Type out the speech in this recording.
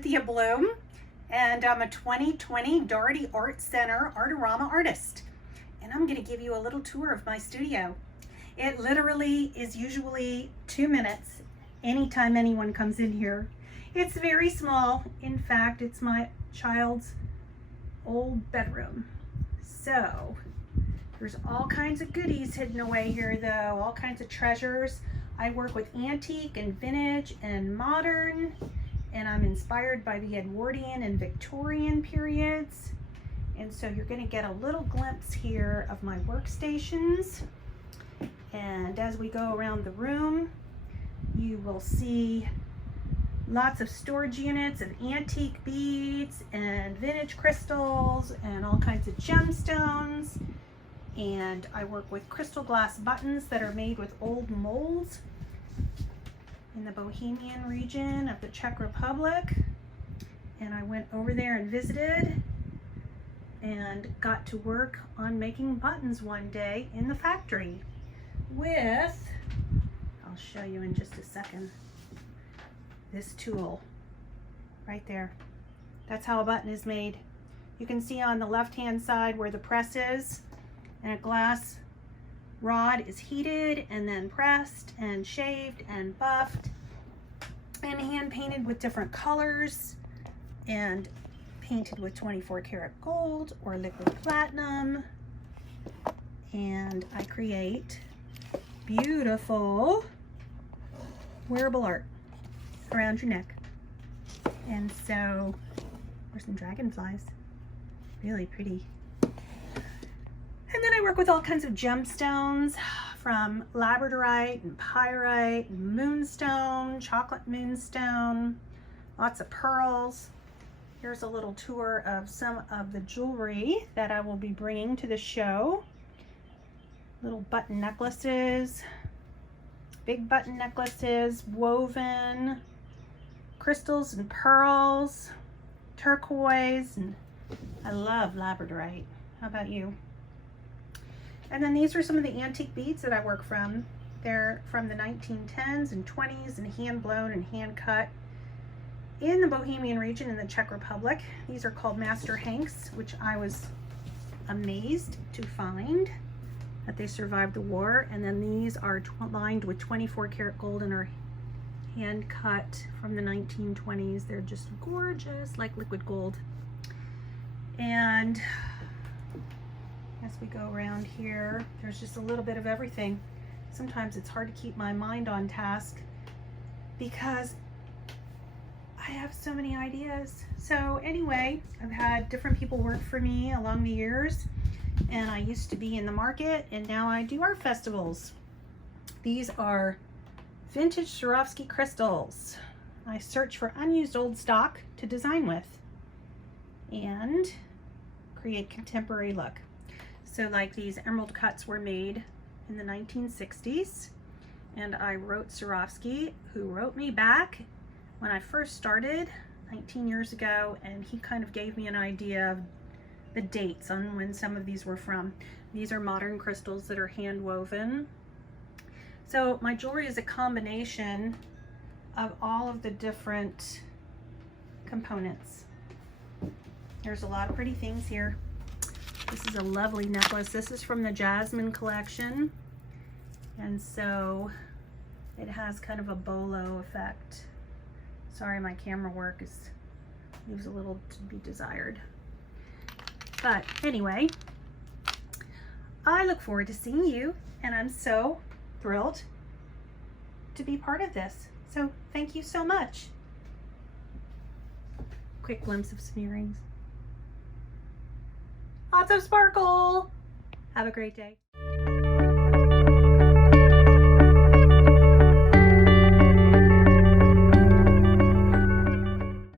Cynthia Bloom, and I'm a 2020 Dougherty Art Center Art-O-Rama artist. And I'm going to give you a little tour of my studio. It literally is usually 2 minutes anytime anyone comes in here. It's very small. In fact, it's my child's old bedroom. So there's all kinds of goodies hidden away here though, all kinds of treasures. I work with antique and vintage and modern, and I'm inspired by the Edwardian and Victorian periods. And so you're going to get a little glimpse here of my workstations. And as we go around the room, you will see lots of storage units of antique beads and vintage crystals and all kinds of gemstones. And I work with crystal glass buttons that are made with old molds in the Bohemian region of the Czech Republic. And I went over there and visited and got to work on making buttons one day in the factory with, I'll show you in just a second, this tool right there. That's how a button is made. You can see on the left hand side where the press is, and a glass rod is heated and then pressed and shaved and buffed and hand painted with different colors and painted with 24 karat gold or liquid platinum. And I create beautiful wearable art around your neck. And so there's some dragonflies, really pretty. And then I work with all kinds of gemstones, from labradorite and pyrite and moonstone, chocolate moonstone, lots of pearls. Here's a little tour of some of the jewelry that I will be bringing to the show. Little button necklaces, big button necklaces, woven, crystals and pearls, turquoise, and I love labradorite. How about you? And then these are some of the antique beads that I work from. They're from the 1910s and 20s and hand blown and hand cut in the Bohemian region in the Czech Republic. These are called Master Hanks, which I was amazed to find that they survived the war. And then these are lined with 24 karat gold and are hand cut from the 1920s. They're just gorgeous, like liquid gold. And as we go around here, there's just a little bit of everything. Sometimes it's hard to keep my mind on task because I have so many ideas. So anyway, I've had different people work for me along the years, and I used to be in the market, and now I do art festivals. These are vintage Swarovski crystals. I search for unused old stock to design with and create contemporary look. So like these emerald cuts were made in the 1960s, and I wrote Swarovski, who wrote me back when I first started 19 years ago, and he kind of gave me an idea of the dates on when some of these were from. These are modern crystals that are hand woven. So my jewelry is a combination of all of the different components. There's a lot of pretty things here. This is a lovely necklace. This is from the Jasmine collection. And so it has kind of a bolo effect. Sorry, my camera work leaves a little to be desired. But anyway, I look forward to seeing you, and I'm so thrilled to be part of this. So thank you so much. Quick glimpse of some earrings. Lots of sparkle. Have a great day.